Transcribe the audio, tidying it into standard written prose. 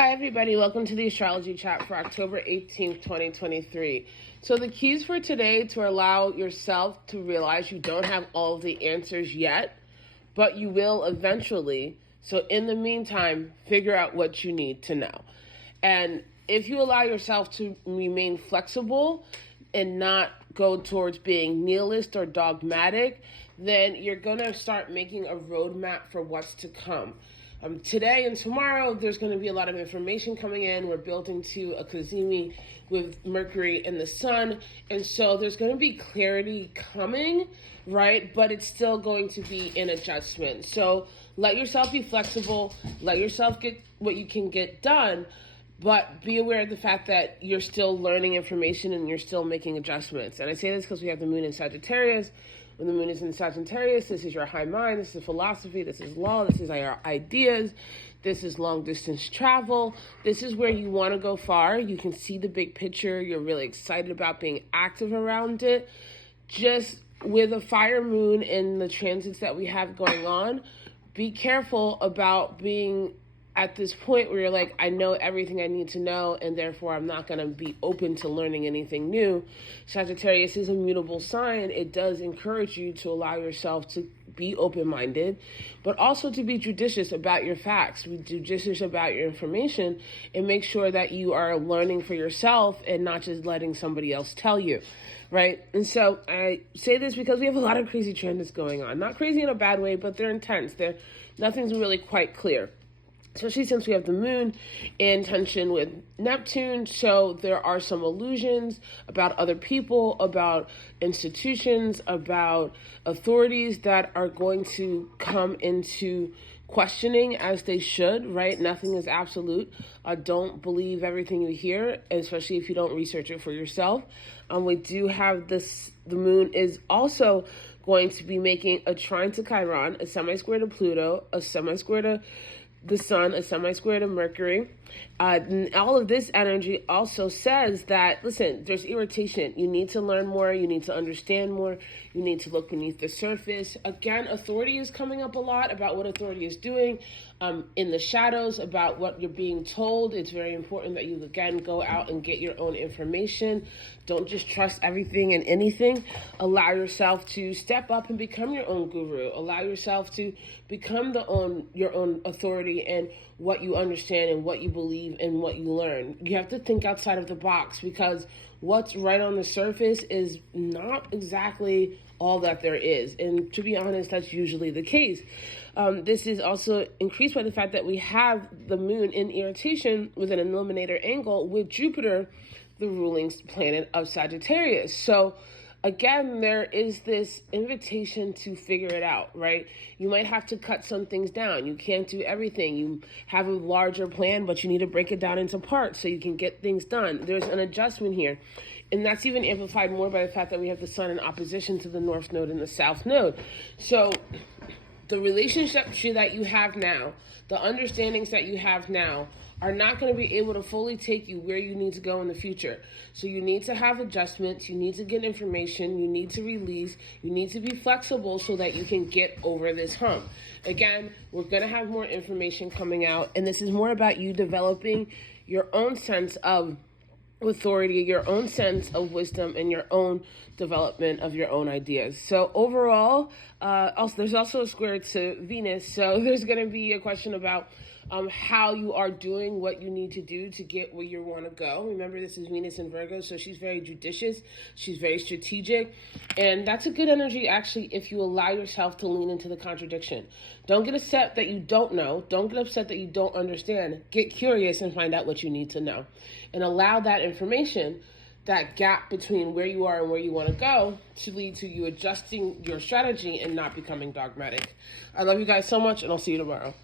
Hi everybody, welcome to the Astrology Chat for October 18th, 2023. So the keys for today to allow yourself to realize you don't have all of the answers yet, but you will eventually. So in the meantime, figure out what you need to know. And if you allow yourself to remain flexible and not go towards being nihilist or dogmatic, then you're going to start making a roadmap for what's to come. Today and tomorrow, there's going to be a lot of information coming in. We're building to a cazimi with Mercury and the Sun. And so there's going to be clarity coming, right? But it's still going to be an adjustment. So let yourself be flexible. Let yourself get what you can get done. But be aware of the fact that you're still learning information and you're still making adjustments. And I say this because we have the moon in Sagittarius. When the moon is in Sagittarius, this is your high mind, this is philosophy, this is law, this is your ideas, this is long distance travel. This is where you want to go far. You can see the big picture. You're really excited about being active around it. Just with a fire moon and the transits that we have going on, be careful about being at this point where you're like, I know everything I need to know, and therefore I'm not going to be open to learning anything new. Sagittarius is a mutable sign. It does encourage you to allow yourself to be open-minded, but also to be judicious about your facts, be judicious about your information, and make sure that you are learning for yourself and not just letting somebody else tell you, right? And so I say this because we have a lot of crazy transits going on. Not crazy in a bad way, but they're intense. Nothing's really quite clear. Especially since we have the moon in tension with Neptune. So there are some illusions about other people, about institutions, about authorities that are going to come into questioning, as they should, right? Nothing is absolute. Don't believe everything you hear, especially if you don't research it for yourself. We do have this, the moon is also going to be making a trine to Chiron, a semi-square to Pluto, a semi-square to the Sun, a semi-square to Mercury. And all of this energy also says that, listen, there's irritation. You need to learn more. You need to understand more. You need to look beneath the surface. Again, authority is coming up a lot about what authority is doing in the shadows, about what you're being told. It's very important that you, again, go out and get your own information. Don't just trust everything and anything. Allow yourself to step up and become your own guru. Allow yourself to become your own authority and what you understand and what you believe and what you learn. You have to think outside of the box, because what's right on the surface is not exactly all that there is. And to be honest, that's usually the case. This is also increased by the fact that we have the moon in irritation with an illuminator angle with Jupiter, the ruling planet of Sagittarius. So again, there is this invitation to figure it out, right? You might have to cut some things down. You can't do everything. You have a larger plan, but you need to break it down into parts so you can get things done. There's an adjustment here. And that's even amplified more by the fact that we have the Sun in opposition to the North Node and the South Node. So the relationship that you have now, the understandings that you have now, are not going to be able to fully take you where you need to go in the future. So you need to have adjustments, you need to get information, you need to release, you need to be flexible so that you can get over this hump. Again, we're going to have more information coming out, and this is more about you developing your own sense of authority, your own sense of wisdom, and your own development of your own ideas. So overall, there's also a square to Venus. So there's going to be a question about how you are doing what you need to do to get where you want to go. Remember, this is Venus in Virgo, so she's very judicious. She's very strategic. And that's a good energy, actually, if you allow yourself to lean into the contradiction. Don't get upset that you don't know. Don't get upset that you don't understand. Get curious and find out what you need to know. And allow that information, that gap between where you are and where you want to go, to lead to you adjusting your strategy and not becoming dogmatic. I love you guys so much, and I'll see you tomorrow.